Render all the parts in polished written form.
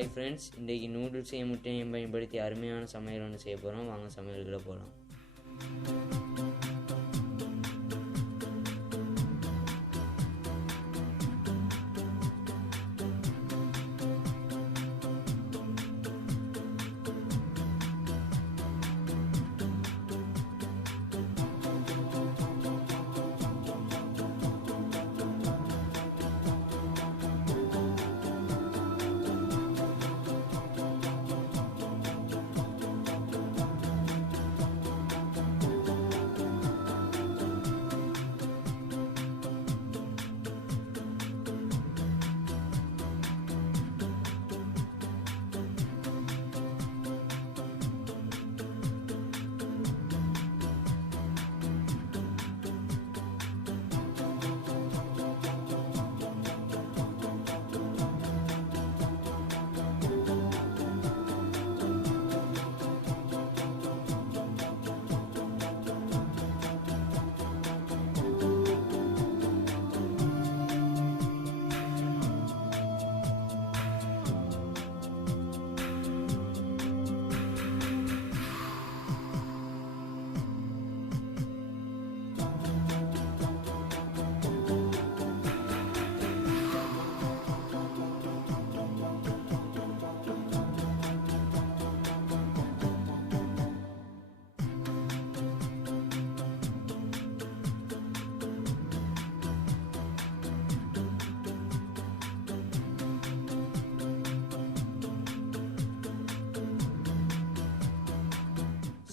Hi friends, இன்றைக்கி நூடுல்ஸையும் முட்டையும் பயன்படுத்தி அருமையான சமையல் ஒன்று செய்ய போகிறோம். வாங்க சமையல்களை போகலாம்.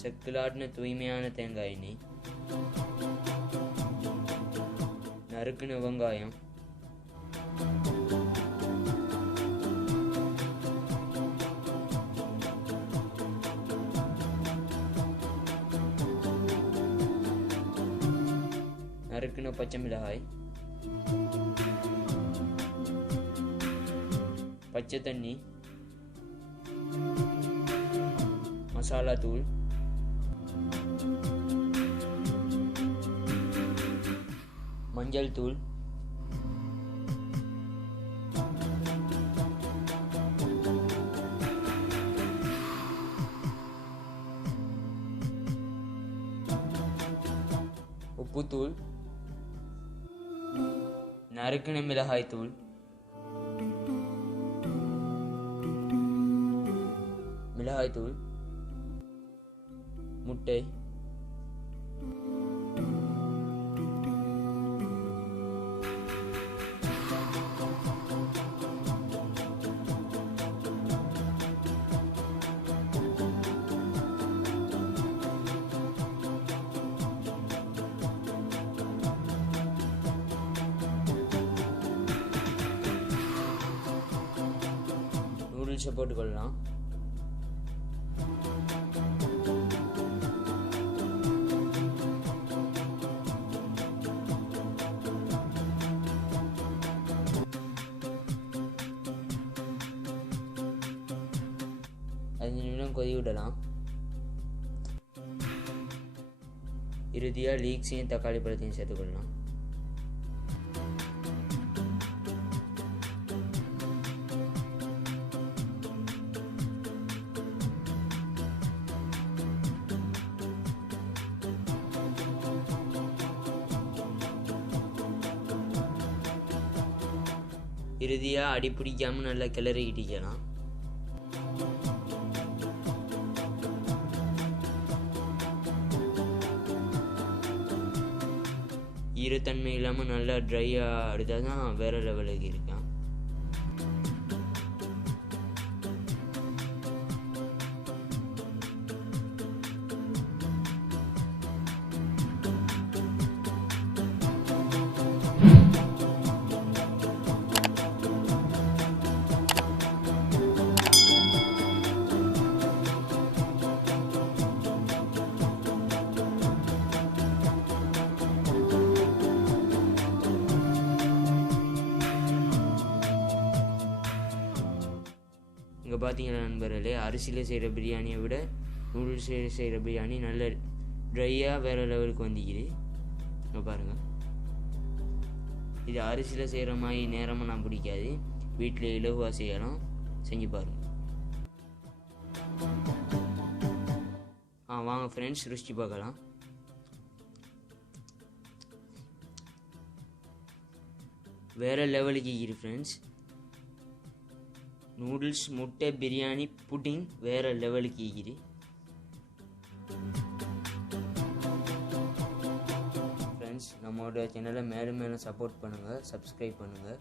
செக்கிலாட்டின தூய்மையான தேங்காய் எண்ணெய், நறுக்குன வெங்காயம், நறுக்குன பச்சை மிளகாய், பச்சை தண்ணி, மசாலா தூள், மஞ்சள் தூள், உப்புத்தூள், நறுக்கின மிளகாய் தூள், மிளகாய் தூள், முட்டை, நூடுல்ஸை போட்டுக்கொள்ளலாம். அஞ்சு நிமிடம் கொதி விடலாம். இறுதியாக லீக்ஸையும் தக்காளி பழத்தையும் சேர்த்துக்கொள்ளலாம். இறுதியாக அடி பிடிக்காமல் நல்லா கிளறி இடிக்கலாம். ஈரத்தன்மை இல்லாமல் நல்லா ட்ரையாக எடுத்தால் தான் வேறு லெவலுக்கு இருக்கும். இங்கே பார்த்தீங்கன்னா நண்பர்களே, அரிசியில் செய்கிற பிரியாணியை விட நூடுல்ஸ் செய்கிற பிரியாணி நல்ல ட்ரையாக வேறு லெவலுக்கு வந்துக்குது. இங்கே பாருங்கள், இது அரிசியில் செய்கிற மாதிரி நேரமாக நான் பிடிக்காது. வீட்டில் இலகுவாக செய்யலாம். செஞ்சு பாருங்கள். வாங்க ஃப்ரெண்ட்ஸ் ருசி பார்க்கலாம். வேறு லெவலுக்கு இருக்குது ஃப்ரெண்ட்ஸ். நூடுல்ஸ் முட்டை பிரியாணி புட்டிங் வேறு லெவலுக்கு இருக்குது. ஃப்ரெண்ட்ஸ் நம்மளோட சேனலை மேலும் மேலும் சப்போர்ட் பண்ணுங்கள், சப்ஸ்கிரைப் பண்ணுங்கள்.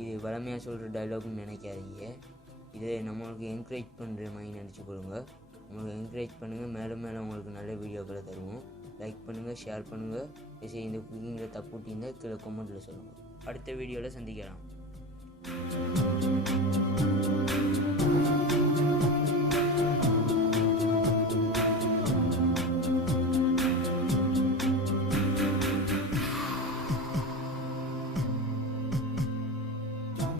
இது வளமையாக சொல்கிற டைலாக்னு நினைக்காதீங்க. இதை நம்மளுக்கு என்கரேஜ் பண்ணுற மாதிரி நினச்சி கொடுங்க. உங்களுக்கு என்கரேஜ் பண்ணுங்கள், மேலும் மேலும் உங்களுக்கு நல்ல வீடியோக்களை தருவோம். லைக் பண்ணுங்கள், ஷேர் பண்ணுங்கள். இந்த குக்கிங்கில் தப்பு இருந்தால் கீழே கமெண்ட்டில் சொல்லுங்கள். அடுத்த வீடியோவில் சந்திக்கலாம்.